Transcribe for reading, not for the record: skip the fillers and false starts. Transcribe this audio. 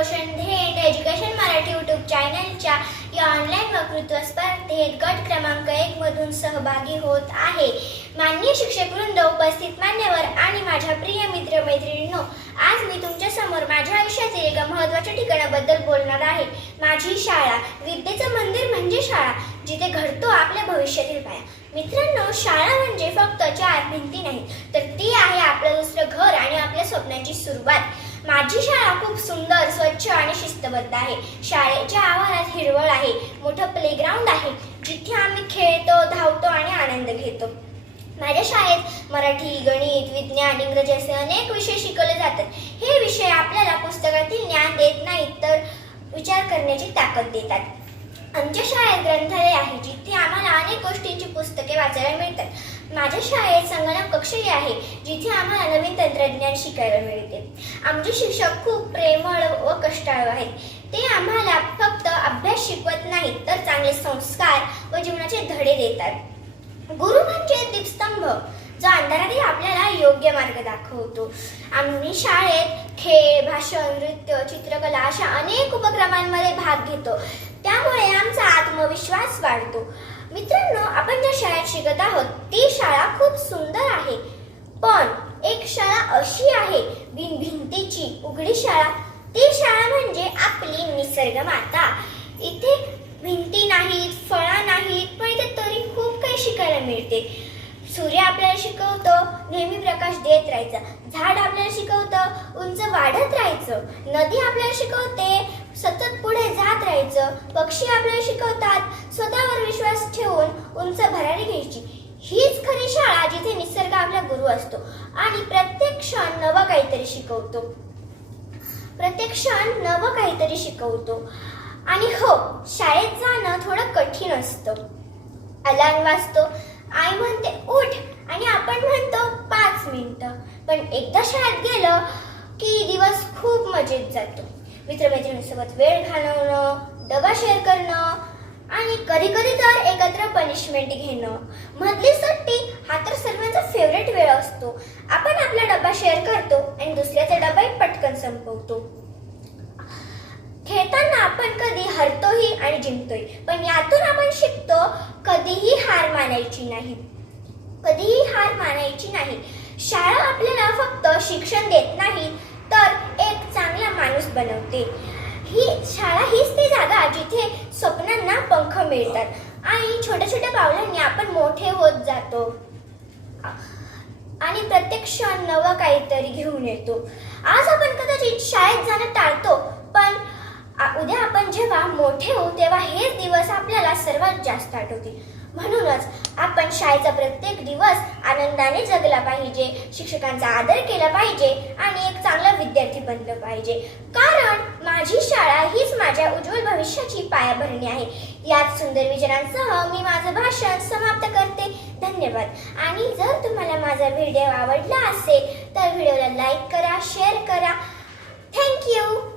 Roshan धेंड education Marathi YouTube चॅनलच्या या online वक्तृत्व स्पर्धेत गट क्रमांक 1 मधून सहभागी होत आहे। माननीय शिक्षकवृंद, उपस्थित मान्यवर आणि माझ्या प्रिय मित्र मैत्रिणींनो, आज मी तुमच्या समोर माझ्या आयुष्यातील एका महत्त्वाच्या ठिकाणाबद्दल बोलणार आहे। माझी शाळा। विद्येचं मंदिर म्हणजे शाळा, जिथे घडतो आपल्या भविष्यातील पाया। मित्रांनो, शाळा म्हणजे फक्त 4 भिंती नाही, तर ती आहे आपलं दुसरं घर आणि आपल्या स्वप्नांची सुरुवात। माझी शाळा खूप सुंदर, स्वच्छ आणि शिस्तबद्ध आहे। शाळेच्या आवारात हिरवळ आहे, मोठं प्लेग्राऊंड आहे, जिथे आम्ही खेळतो, धावतो आणि आनंद घेतो। माझ्या शाळेत मराठी, गणित, विज्ञान, इंग्रजी असे अनेक विषय शिकवले जातात। हे विषय आपल्याला पुस्तकातील ज्ञान देत नाहीत, तर विचार करण्याची ताकद देतात। आमच्या शाळेत ग्रंथालय आहे, जिथे आम्हाला अनेक गोष्टींची पुस्तके वाचायला मिळतात। माझ्या शाळेत संगणक कक्षही आहे, जिथे आम्हाला नवीन तंत्रज्ञान शिकायला मिळते। आमचे शिक्षक खूप प्रेमळ व कष्टाळू आहेत। ते आम्हाला फक्त अभ्यास शिकवत नाहीत, तर चांगले संस्कार व जीवनाचे धडे देतात। गुरु म्हणजे दीपस्तंभ, जो अंधारातही आपल्याला योग्य मार्ग दाखवतो। आम्ही शाळेत खेळ, भाषण, नृत्य, चित्रकला अशा अनेक उपक्रमांमध्ये भाग घेतो, त्यामुळे आमचा आत्मविश्वास वाढतो। मित्रांनो, आपण ज्या शाळेत शिकत आहोत ती शाळा खूप सुंदर आहे, पण एक शाळा अशी आहे बिन भिंतीची उघडी शाळा। ती शाळा म्हणजे आपली निसर्ग माता। इथे भिंती नाहीत, फळा नाहीत, पण इथे तरी खूप काही शिकायला मिळते। सूर्य आपल्याला शिकवतो नेहमी प्रकाश देत राहायचा, झाड आपल्याला शिकवतं उंच वाढत राहायचं, नदी आपल्याला शिकवते सतत पुढे जात राहायचं, पक्षी आपल्याला शिकवतात स्वतःवर विश्वास ठेवून उंच भरारी घ्यायची। हीच खरी शाळा, जिथे निसर्ग आपला गुरु असतो आणि प्रत्येक क्षण नवं काहीतरी शिकवतो। आणि हो, शाळेत जाणं थोडं कठीण असतं। अलार्म वाजतो, आई म्हणते उठ आणि आपण म्हणतो 5 मिनिटं, पण एकदा शाळेत गेलं की दिवस खूप मजेत जातो। मित्रमैत्रिणींसोबत वेळ घालवणं, डबा शेअर करणं आणि कधी कधी तर एकत्र पनिशमेंट घेणं। मधली सुट्टी हा तर सर्वांचा फेवरेट वेळ असतो। आपण आपला डबा शेअर करतो आणि दुसऱ्याचा डबाही पटकन संपवतो। खेळताना आपण कधी हरतोही आणि जिंकतोय, पण यातून आपण शिकतो कधीही हार मानायची नाही। शाळा आपल्याला फक्त शिक्षण देत नाही, तर एक चांगला माणूस बनवते। ही शाळा हीच ती जागा जिथे स्वप्नांना पंख मिळतात आणि छोट्या छोट्या पावलांनी आपण मोठे होत जातो आणि प्रत्येक क्षण नवं काहीतरी घेऊन येतो। आज आपण कदाचित शाळेत जाणं टाळतो, पण उद्या आपण जेव्हा मोठे होऊ तेव्हा हेच दिवस आपल्याला सर्वात जास्त आठवतील। म्हणूनच आपण शाळेचा प्रत्येक दिवस आनंदाने जगला पाहिजे, शिक्षकांचा आदर केला पाहिजे आणि एक चांगला विद्यार्थी बनलं पाहिजे। कारण माझी शाळा हीच माझ्या उज्ज्वल भविष्याची पायाभरणी आहे। याच सुंदर विचारांसह मी माझं भाषण समाप्त करते। धन्यवाद। आणि जर तुम्हाला माझा व्हिडिओ आवडला असेल तर व्हिडिओला लाईक करा, शेअर करा। Thank you.